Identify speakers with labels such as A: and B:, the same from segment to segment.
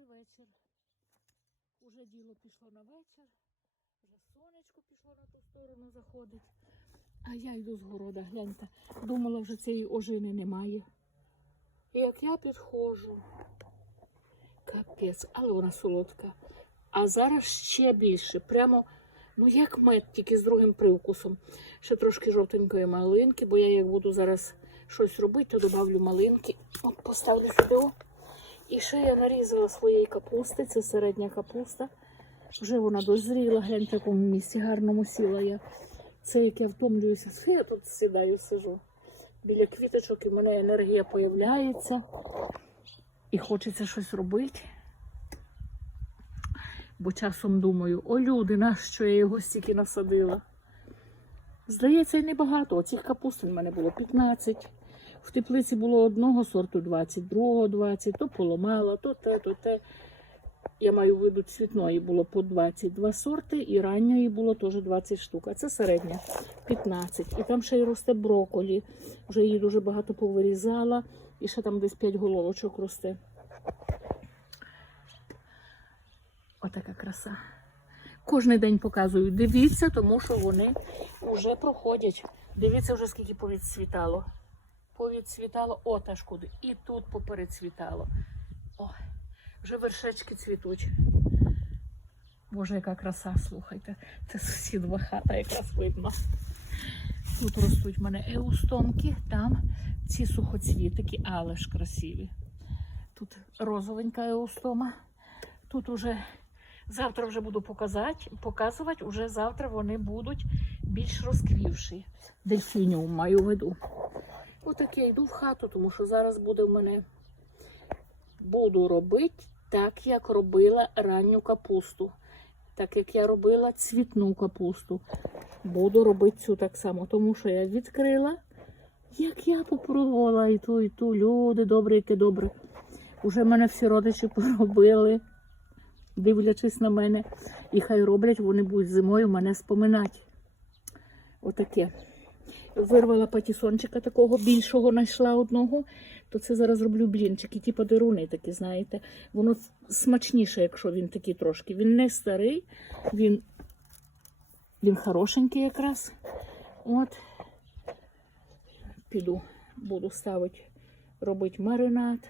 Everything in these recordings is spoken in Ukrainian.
A: Добрий вечір. Уже діло пішло на вечір. Вже сонечко пішло на ту сторону заходить. А я йду з города, гляньте. Думала, вже цієї ожини немає. І як я підходжу, капець, але вона солодка. А зараз ще більше. Прямо, ну як мед, тільки з другим привкусом. Ще трошки жовтенької малинки, бо я як буду зараз щось робити, то додавлю малинки. От поставлю сюди. І ще я нарізала своєї капусти, це середня капуста. Вже вона дозріла, гляньте, в якому місці гарному сіла я. Це як я втомлююся, Це я тут сідаю, сижу. Біля квіточок і в мене енергія появляється. І хочеться щось робити. Бо часом думаю, о люди, нащо я його стільки насадила? Здається, і небагато. Оцих капустин в мене було 15. В теплиці було одного сорту 20, другого 20, то поламала, то те, то те. Я маю в виду цвітної було по 22 сорти, і ранньої було теж 20 штук. А це середня 15. І там ще й росте броколі. Вже її дуже багато повирізала, і ще там десь 5 головочок росте. Отака краса. Кожний день показую. Дивіться, тому що вони вже проходять. Дивіться, вже скільки повідцвітало. Повідцвітало, о, та. І тут поперецвітало. Ой, вже вершечки цвітуть. Боже, яка краса, слухайте. Це сусідова хата якраз видно. Тут ростуть в мене еустомки, там ці сухоцвітики, але ж красиві. Тут розовенька еустома. Тут уже завтра вже буду показати, показувати, уже завтра вони будуть більш розквівші. Дельфініум маю в виду. Отак я йду в хату, тому що зараз буде в мене. Буду робити так, як робила ранню капусту. Так як я робила цвітну капусту. Буду робити цю так само, тому що я відкрила, як я попробувала і ту, і ту. Люди добре, яке добре. Уже мене всі родичі поробили, дивлячись на мене. І хай роблять, вони будуть зимою мене споминати. Отаке. Вирвала патісончика такого більшого, знайшла одного, то це зараз роблю блінчики, ті подаруни такі, знаєте. Воно смачніше, якщо він такий трошки. Він не старий, він, він хорошенький якраз. От. Піду, буду ставити, робити маринад.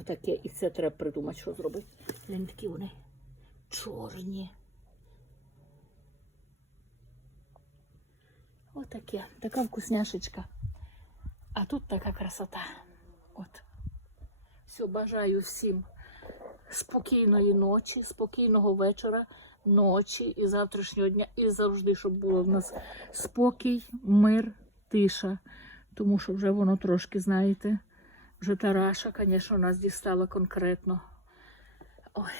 A: Отаке. І це треба придумати, що зробити. Глянь, такі вони чорні. Отаке, така вкусняшечка. А тут така красота. От. Все, бажаю всім спокійної ночі, спокійного вечора, ночі і завтрашнього дня. І завжди, щоб було в нас спокій, мир, тиша. Тому що вже воно трошки, знаєте, вже Тараша, звісно, нас дістала конкретно. Ой.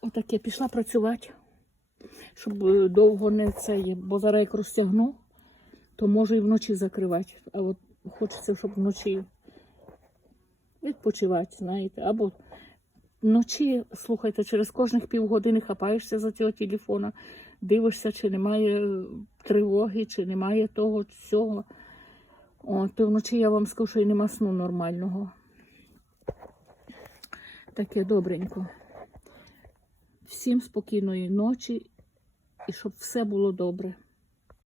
A: Отаке, пішла працювати щоб е, довго не це є. Бо зараз як розтягну, то можу і вночі закривати. А от хочеться, щоб вночі відпочивати, знаєте. Або вночі, слухайте, через кожних півгодини хапаєшся за цього телефона, дивишся, чи немає е, тривоги, чи немає того, цього. О, то вночі я вам скажу, що і нема сну нормального. Таке добренько. Всім спокійної ночі і щоб все було добре.